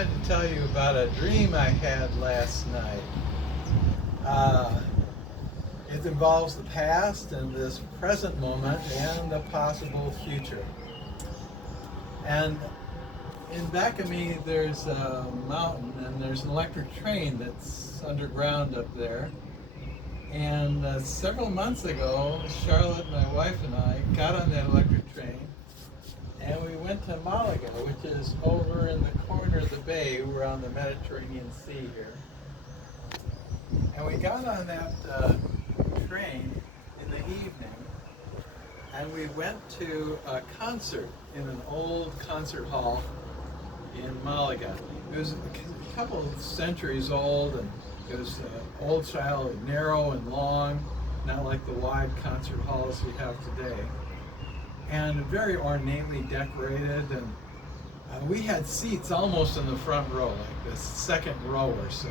wanted to tell you about a dream I had last night. Uh, it involves the past and this present moment and the possible future. And in back of me, there's a mountain and there's an electric train that's underground up there. And several months ago, Charlotte, my wife, and I got on that electric train and we went to Malaga, which is over in the corner of the bay. We're on the Mediterranean Sea here. And we got on that train in the evening and we went to a concert in an old concert hall in Malaga. It was a couple of centuries old, and it was old style, narrow and long, not like the wide concert halls we have today. And very ornately decorated, and we had seats almost in the front row, like the second row or so.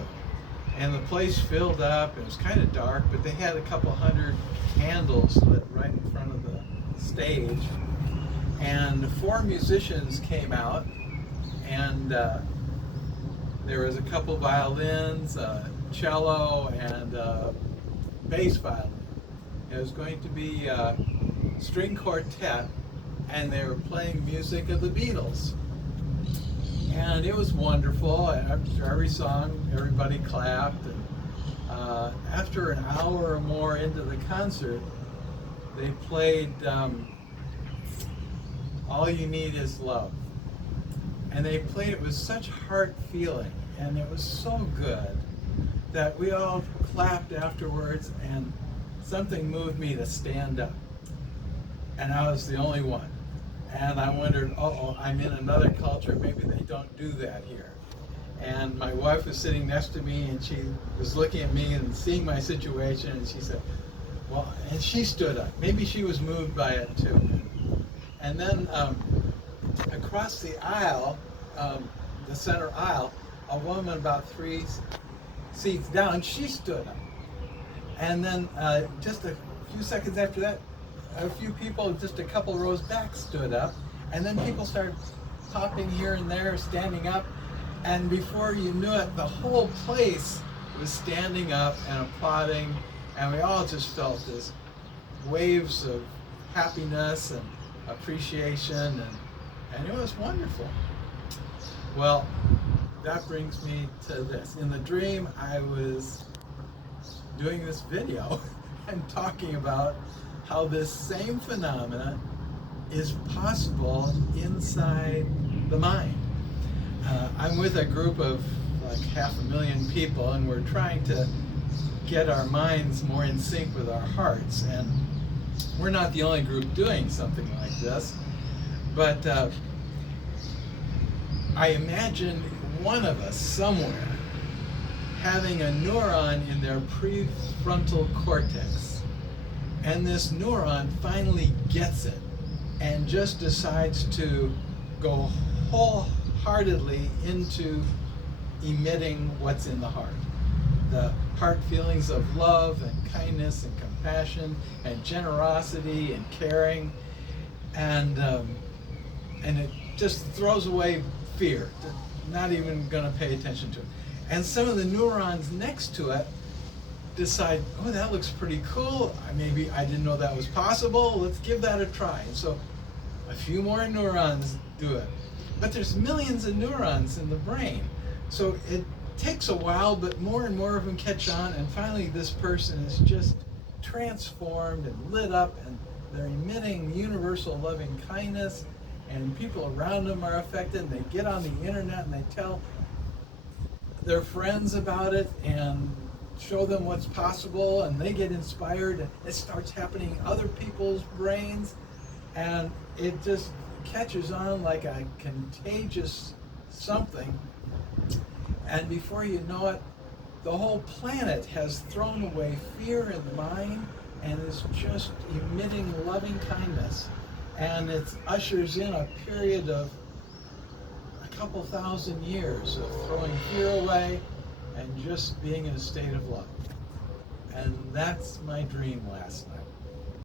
And the place filled up. It was kind of dark, but they had a couple hundred candles lit right in front of the stage. And four musicians came out, and there was a couple violins, cello, and bass violin. It was going to be a string quartet, and they were playing music of the Beatles. And it was wonderful. After every song, everybody clapped. And after an hour or more into the concert, they played All You Need Is Love. And they played it with such heart feeling, and it was so good that we all clapped afterwards, and something moved me to stand up. And I was the only one. And I wondered, I'm in another culture, maybe they don't do that here. And my wife was sitting next to me, and she was looking at me and seeing my situation, and she said, well, and she stood up. Maybe she was moved by it too. And then across the aisle, the center aisle, a woman about 3 seats down, she stood up. And then just a few seconds after that, a few people just a couple rows back stood up, and then people started popping here and there, standing up, and before you knew it, the whole place was standing up and applauding, and we all just felt this waves of happiness and appreciation, and it was wonderful. Well, that brings me to this. In the dream, I was doing this video and talking about how this same phenomena is possible inside the mind. I'm with a group of like 500,000 people, and we're trying to get our minds more in sync with our hearts. And we're not the only group doing something like this, but I imagine one of us somewhere having a neuron in their prefrontal cortex. And this neuron finally gets it and just decides to go wholeheartedly into emitting what's in the heart. The heart feelings of love and kindness and compassion and generosity and caring, and it just throws away fear, not even going to pay attention to it. And some of the neurons next to it decide, that looks pretty cool. Maybe I didn't know that was possible. Let's give that a try. And so a few more neurons do it. But there's millions of neurons in the brain. So it takes a while, but more and more of them catch on. And finally, this person is just transformed and lit up, and they're emitting universal loving kindness. And people around them are affected. And they get on the internet and they tell their friends about it and show them what's possible, and they get inspired, and it starts happening in other people's brains, and it just catches on like a contagious something, and before you know it, the whole planet has thrown away fear in the mind and is just emitting loving kindness, and it ushers in a period of a couple thousand years of throwing fear away and just being in a state of love. And that's my dream last night.